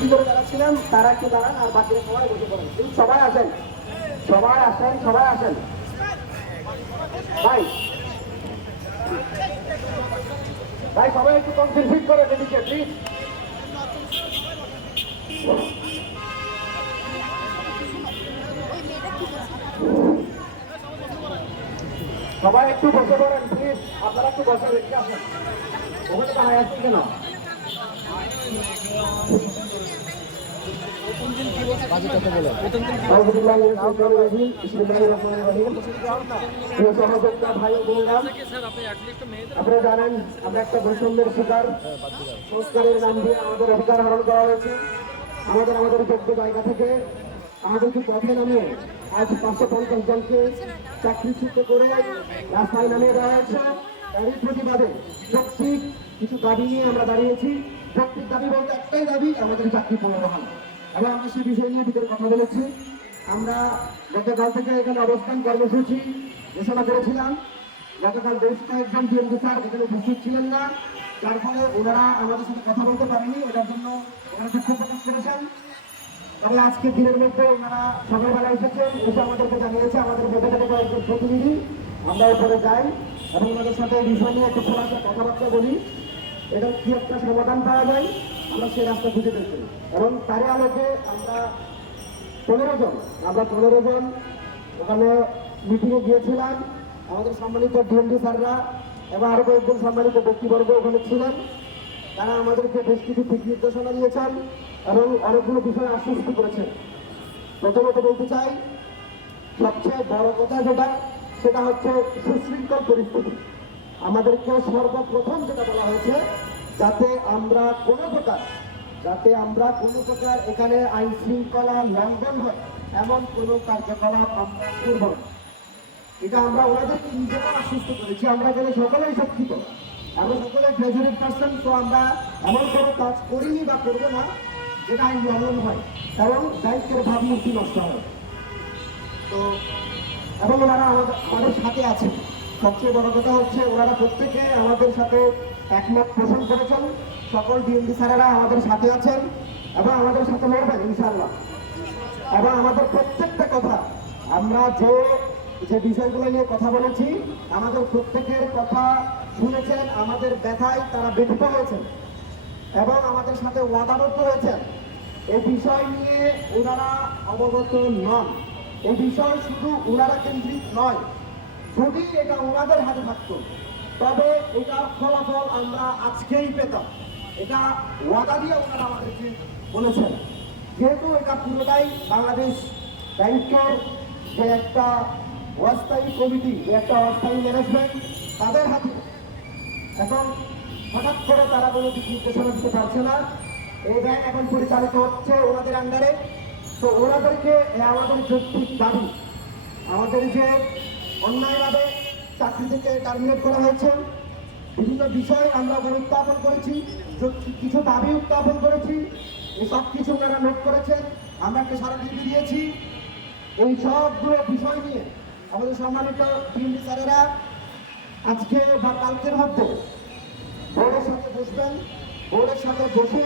ভিতরে যারা ছিলেন তারা একটু দাঁড়ান আর বাকিরা সবাই বসে পড়েন। প্লিজ সবাই আসেন সবাই আসেন সবাই আসেন। ভাই ভাই, সবাই একটু কনসেন্ট্রেট করে এদিকে প্লিজ সবাই একটু বসে পড়েন প্লিজ আপনারা একটু বসে রেখে আসেন ওখানে দাঁড়ায় আসছেন কেন? আমাদের করা হয়েছে। আমাদের আমাদের যোগ্য জায়গা থেকে আমাদেরকে পথে নামে আজ পাঁচশো পঞ্চাশ জনকে চাকরিচ্যুত করে রাস্তায় নামিয়ে দেওয়া হয়েছে। প্রতিবাদে যৌক্তিক কিছু দাবি নিয়ে আমরা দাঁড়িয়েছি। যৌক্তিক দাবি বলতে একটাই দাবি, আমাদের চাকরি পুনর্বহাল এবং আমরা সেই বিষয় নিয়ে ভিতরে কথা বলেছি। আমরা গতকাল থেকে এখানে অবস্থান কর্মসূচি ঘোষণা করেছিলাম। গতকাল বেশ কয়েকজন বিএনপি স্যার এখানে উপস্থিত ছিলেন না। যার ফলে ওনারা আমাদের সাথে কথা বলতে পারেনি। এটার জন্য ওনারা দুঃখ প্রকাশ করেছেন। তবে আজকে দিনের মধ্যে ওনারা সকালবেলা এসেছেন, এসে আমাদেরকে জানিয়েছে, আমাদের মধ্যে থেকে কয়েকজন প্রতিনিধি। আমরা উপরে যাই এবং ওনাদের সাথে এই বিষয় নিয়ে একটু খোলাসা কথাবার্তা বলি। এটা কি একটা সমাধান পাওয়া যায়? আমরা সেই রাস্তা খুঁজে পেয়েছি এবং তারই আলোকে আমরা পনেরো জন, আমরা পনেরো জন ওখানে মিটিংয়ে গিয়েছিলাম। আমাদের সম্মানিত ডিএমডি স্যাররা এবং আরও কয়েকজন সম্মানিত ব্যক্তিবর্গ ওখানে ছিলেন। তারা আমাদেরকে বেশ কিছু দিক নির্দেশনা দিয়েছেন এবং অনেকগুলো বিষয় আশ্বস্ত করেছেন। প্রথমত বলতে চাই, সবচেয়ে বড় কথা যেটা, সেটা হচ্ছে সুশৃঙ্খল পরিস্থিতি। আমাদেরকে সর্বপ্রথম যেটা বলা হয়েছে, যাতে আমরা কোনো প্রকার, যাতে আমরা কোনো প্রকার এখানে আইন শৃঙ্খলা লঙ্ঘন হয়, এমন কোনো কার্যকলাপ আমরা করব না। এটা আমরা ওনাদেরকে নিজেরা আশ্বস্ত করেছি, আমরা এখানে সকলেই শিক্ষিত। আমরা সকলে গ্রাজুয়েট পার্সন তো আমরা এমন কোনো কাজ করিনি বা করব না যেটা আইন লঙ্ঘন হয় এবং দায়িত্বের ভাবমূর্তি নষ্ট হয়। তো, এবং ওনারা আমাদের সাথে আছেন। সবচেয়ে বড় কথা হচ্ছে ওনারা প্রত্যেকে আমাদের সাথে একমত পোষণ করেছেন। সকল ডিএমডি স্যারেরা আমাদের সাথে আছেন এবং আমাদের সাথে লড়বেন ইনশাল্লাহ এবং আমাদের প্রত্যেকটা কথা, আমরা যে যে বিষয়গুলো নিয়ে কথা বলেছি, আমাদের প্রত্যেকের কথা শুনেছেন, আমাদের ব্যথায় তারা ব্যথিত হয়েছেন এবং আমাদের সাথে ওয়াদাবদ্ধ হয়েছেন। এই বিষয় নিয়ে ওনারা অবগত নন। এই বিষয় শুধু ওনারা কেন্দ্রিক নয় যদি এটা ওনাদের হাতে থাকতো, তবে এটা ফলাফল আমরা আজকেই পেতাম। এটা ওয়াদা দিয়ে ওনারা আমাদেরকে বলেছেন। যেহেতু এটা পুরোটাই বাংলাদেশ ব্যাংকের যে একটা অস্থায়ী কমিটি একটা অস্থায়ী ম্যানেজমেন্ট তাদের হাতে। এখন হঠাৎ করে তারা কোনো দিক নির্দেশনা দিতে পারছে না। এই ব্যাংক এখন পরিচালিত হচ্ছে ওনাদের আন্ডারে তো ওনাদেরকে আমাদের যৌক্তিক দাবি, আমাদের যে অন্যায়ভাবে চাকরি থেকে টার্মিনেট করা হয়েছে। বিভিন্ন বিষয় আমরা উত্থাপন করেছি কিছু দাবি উত্থাপন করেছি, এসব কিছু ওনারা নোট করেছেন। আমরা একটা স্মারকলিপি দিয়েছি। এই সবগুলো বিষয় নিয়ে আমাদের সম্মানিত ডিএমডি স্যারেরা আজকে বা কালকের মধ্যে বোর্ডের সাথে বসবেন। বোর্ডের সাথে বসে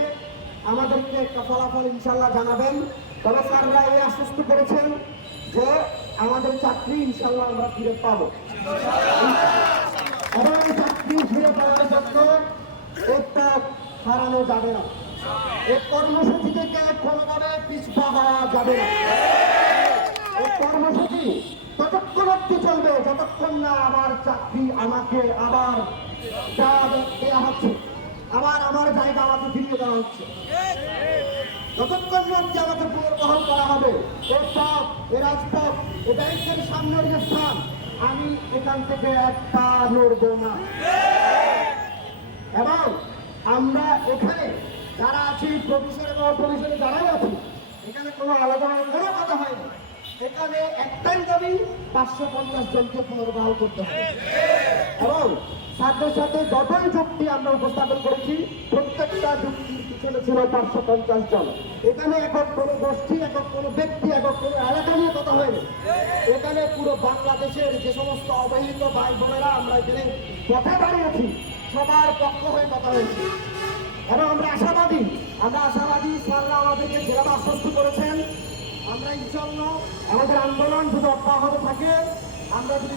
আমাদেরকে একটা ফলাফল ইনশাল্লাহ জানাবেন। তবে স্যাররা এই আশ্বস্ত করেছেন যে আমাদের চাকরি ইনশাল্লাহ আমরা ফিরে পাবো। চাকরি ফিরে পাওয়ার জন্য একটা হারানো যাবে না। এই কর্মসূচি থেকে কোনোভাবে পিছপা হওয়া যাবে না। এই কর্মসূচি ততক্ষণ চলবে, যতক্ষণ না আমার চাকরি আমাকে আবার দেওয়া হচ্ছে, আবার আমার জায়গা আমাকে ফিরিয়ে দেওয়া হচ্ছে। যতক্ষণ অব্দি আমাকে পুনর্বহল করা হবে, এই পথ এই রাজপথ এই ব্যাংকের সামনের যে স্থান, আমি এখান থেকে একটা নড়বো না। এবং আমরা এখানে যারা আছি, প্রফেসর এবং প্রফেসরে যারাই আছি, এখানে কোনো আলাদা কোনো কথা হয়নি এখানে একটাই দাবি, পাঁচশো পঞ্চাশ জনকে পুনর্বহাল করতে হবে। এবং সাথে সাথে যতই যুক্তি আমরা উপস্থাপন করেছি, প্রত্যেকটা যুক্তির পিছনে ছিল পাঁচশো পঞ্চাশ জন। এখানে একক কোনো গোষ্ঠী একক কোনো ব্যক্তি একক কোনো এলাকা নিয়ে কথা হয়নি। এখানে পুরো বাংলাদেশের যে সমস্ত অবহেলিত ভাই বোনেরা আমরা এখানে পথে দাঁড়িয়েছি সবার পক্ষ হয়ে কথা হয়েছে। এবং আমরা আশাবাদী আমরা আশাবাদী স্যাররা আমাদেরকে যেভাবে আশ্বস্ত করেছেন। আমরা ইনশাল্লাহ আমাদের আন্দোলন যদি অব্যাহত থাকে, আমরা যদি